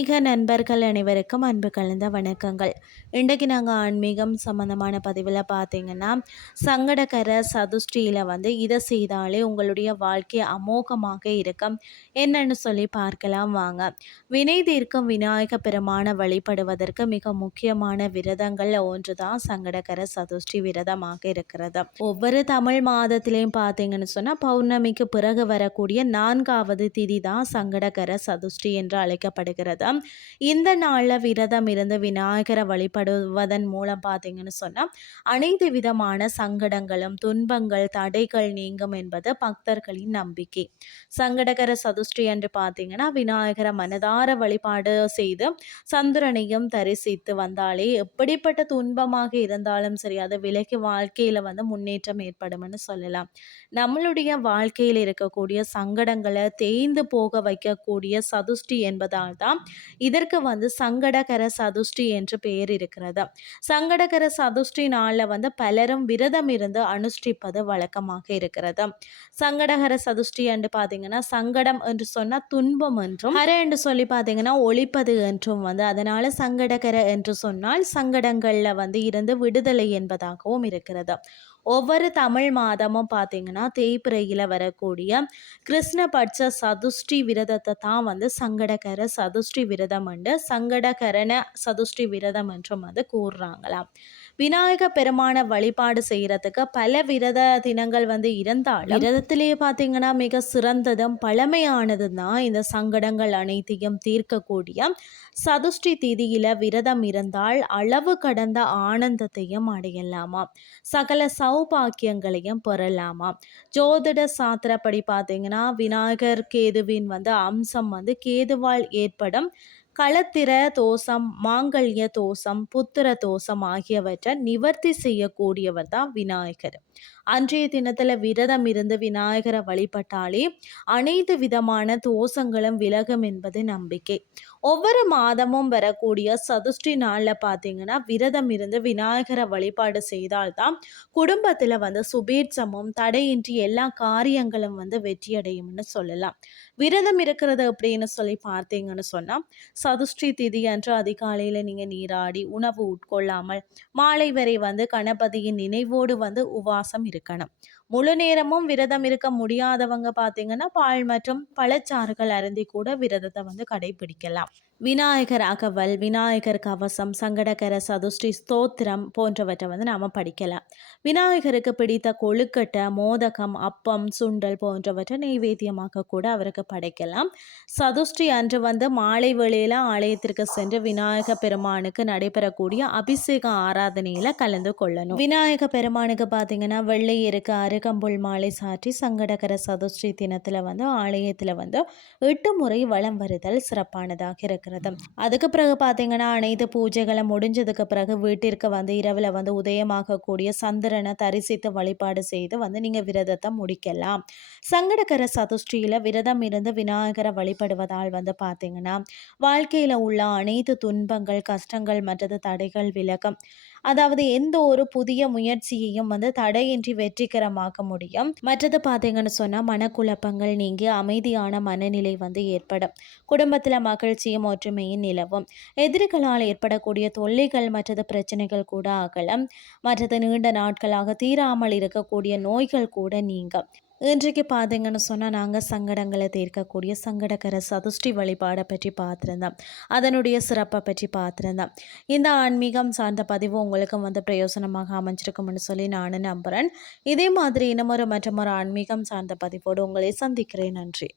ஆன்மீக நண்பர்கள் அனைவருக்கும் அன்பு கலந்த வணக்கங்கள். இன்றைக்கு நாங்கள் ஆன்மீகம் சம்மந்தமான பதிவில் பார்த்தீங்கன்னா சங்கடகர சதுஷ்டியில் வந்து இதை செய்தாலே உங்களுடைய வாழ்க்கை அமோகமாக இருக்கும். என்னன்னு சொல்லி பார்க்கலாம் வாங்க. வினை தீர்க்கும் விநாயக பெருமான வழிபடுவதற்கு மிக முக்கியமான விரதங்கள் ஒன்று தான் சங்கடகர சதுஷ்டி விரதமாக இருக்கிறது. ஒவ்வொரு தமிழ் மாதத்திலையும் பார்த்தீங்கன்னு சொன்னால் பௌர்ணமிக்கு பிறகு வரக்கூடிய நான்காவது திதி தான் சங்கடகர சதுஷ்டி என்று அழைக்கப்படுகிறது. இந்த நாளில் விரதம் இருந்து விநாயகரை வழிபடுவதன் மூலம் பார்த்தீங்கன்னு சொன்னால் அனைத்து விதமான சங்கடங்களும் துன்பங்கள் தடைகள் நீங்கும் என்பது பக்தர்களின் நம்பிக்கை. சங்கடகர சதுஷ்டி என்று பார்த்தீங்கன்னா விநாயகரை மனதார வழிபாடு செய்து சந்திரனையும் தரிசித்து வந்தாலே எப்படிப்பட்ட துன்பமாக இருந்தாலும் சரி அது விலகி வாழ்க்கையில் வந்து முன்னேற்றம் ஏற்படும்னு சொல்லலாம். நம்மளுடைய வாழ்க்கையில் இருக்கக்கூடிய சங்கடங்களை தேய்ந்து போக வைக்கக்கூடிய சதுஷ்டி என்பதால் தான் இதற்கு வந்து சங்கடகர சதுஷ்டி என்று பெயர் இருக்கிறது. சங்கடகர சதுஷ்டி நாளில் வந்து பலரும் விரதம் இருந்து அனுஷ்டிப்பது வழக்கமாக இருக்கிறது. சங்கடகர சதுஷ்டி என்று பார்த்தீங்கன்னா சங்கடம் என்று சொன்னால் துன்பம் என்றும் ஹர என்று சொல்லி பார்த்தீங்கன்னா ஒழிப்பது என்றும் வந்து அதனால சங்கடகர என்று சொன்னால் சங்கடங்களில் வந்து இருந்து விடுதலை என்பதாகவும் இருக்கிறது. ஒவ்வொரு தமிழ் மாதமும் பார்த்தீங்கன்னா தேய்பிரையில் வரக்கூடிய கிருஷ்ணபட்ச சதுஷ்டி விரதத்தை தான் வந்து சங்கடகர சதுஷ்டி விரதம் என்று சங்கடகரண சதுஷ்டி விரதம் என்றும் வந்து கூறுறாங்களாம். விநாயக பெருமான வழிபாடு செய்கிறதுக்கு பல விரத தினங்கள் வந்து இருந்தாலும் விரதத்திலேயே பார்த்தீங்கன்னா மிக சிறந்ததும் பழமையானது தான் இந்த சங்கடங்கள் அனைத்தையும் தீர்க்கக்கூடிய சதுஷ்டி திதியில விரதம் இருந்தால் அளவு கடந்த ஆனந்தத்தையும் அடையலாமா சகல சௌபாக்கியங்களையும் பெறலாமா ஜோதிட சாத்திரப்படி பார்த்தீங்கன்னா விநாயகர் கேதுவின் வந்து அம்சம் வந்து கேதுவால் ஏற்படும் களத்திர தோஷம் மாங்கல்ய தோஷம் புத்திர தோஷம் ஆகியவற்றை நிவர்த்தி செய்யக்கூடியவர் தான் விநாயகர். அன்றைய தினத்தில் விரதம் இருந்து விநாயகரை வழிபட்டாலே அனைத்து விதமான தோஷங்களும் விலகும் என்பது நம்பிக்கை. ஒவ்வொரு மாதமும் வரக்கூடிய சதுஷ்டி நாளில் பார்த்தீங்கன்னா விரதம் இருந்து விநாயகரை வழிபாடு செய்தால்தான் குடும்பத்தில் வந்து சுபீட்சமும் தடையின்றி எல்லா காரியங்களும் வந்து வெற்றியடையும்னு சொல்லலாம். விரதம் இருக்கிறது அப்படின்னு சொல்லி பார்த்தீங்கன்னு சொன்னால் சதுஷ்டி திதி அன்று அதிகாலையில் நீங்கள் நீராடி உணவு உட்கொள்ளாமல் மாலை வரை வந்து கணபதியின் நினைவோடு வந்து உவாசம் ഒരുക്കണം முழு நேரமும் விரதம் இருக்க முடியாதவங்க பார்த்தீங்கன்னா பால் மற்றும் பழச்சாறுகள் அருந்தி கூட விரதத்தை வந்து கடைபிடிக்கலாம். விநாயகர் அகவல் விநாயகர் கவசம் சங்கடகர சதுஷ்டி ஸ்தோத்திரம் போன்றவற்றை வந்து நாம் படிக்கலாம். விநாயகருக்கு பிடித்த கொழுக்கட்டை மோதகம் அப்பம் சுண்டல் போன்றவற்றை நெய்வேத்தியமாக கூட அவருக்கு படைக்கலாம். சதுஷ்டி அன்று வந்து மாலை வேளையில் ஆலயத்திற்கு சென்று விநாயக பெருமானுக்கு நடைபெறக்கூடிய அபிஷேக ஆராதனையில் கலந்து கொள்ளணும். விநாயக பெருமானுக்கு பார்த்தீங்கன்னா வெள்ளை இருக்காரு அருகம்புல் மாலை சாற்றி சங்கடகர சதுஷ்டி தினத்தில் வந்து ஆலயத்தில் வந்து எட்டு முறை வளம் வருதல் சிறப்பானதாக இருக்கிறது. அதுக்கு பிறகு பார்த்தீங்கன்னா அனைத்து பூஜைகளை முடிஞ்சதுக்கு பிறகு வீட்டிற்கு வந்து இரவில் வந்து உதயமாகக்கூடிய சந்திரனை தரிசித்து வழிபாடு செய்து வந்து நீங்கள் விரதத்தை முடிக்கலாம். சங்கடகர சதுஷ்டியில் விரதம் இருந்து விநாயகரை வழிபடுவதால் வந்து பார்த்தீங்கன்னா வாழ்க்கையில் உள்ள அனைத்து துன்பங்கள் கஷ்டங்கள் மற்றது தடைகள் விலகம் அதாவது எந்த ஒரு புதிய முயற்சியையும் வந்து தடையின்றி வெற்றிகரமாக்க முடியும். மற்றது பார்த்தீங்கன்னு சொன்னால் மனக்குழப்பங்கள் நீங்கி அமைதியான மனநிலை வந்து ஏற்படும். குடும்பத்தில் மகிழ்ச்சியும் ஒற்றுமையும் நிலவும். எதிரிகளால் ஏற்படக்கூடிய தொல்லைகள் மற்றது பிரச்சனைகள் கூட அகலம். மற்றது நீண்ட நாட்களாக தீராமல் இருக்கக்கூடிய நோய்கள் கூட நீங்கும். இன்றைக்கு பார்த்தீங்கன்னு சொன்னால் நாங்கள் சங்கடங்களை தீர்க்கக்கூடிய சங்கடகர சதுஷ்டி வழிபாடை பற்றி பார்த்துருந்தோம். அதனுடைய சிறப்பை பற்றி பார்த்துருந்தோம். இந்த ஆன்மீகம் சார்ந்த பதிவு உங்களுக்கும் வந்து பிரயோசனமாக அமைஞ்சிருக்கும்னு சொல்லி நானும் நம்புகிறேன் இதே மாதிரி இன்னமொரு மற்றமொரு ஆன்மீகம் சார்ந்த பதிவோடு உங்களை சந்திக்கிறேன். நன்றி.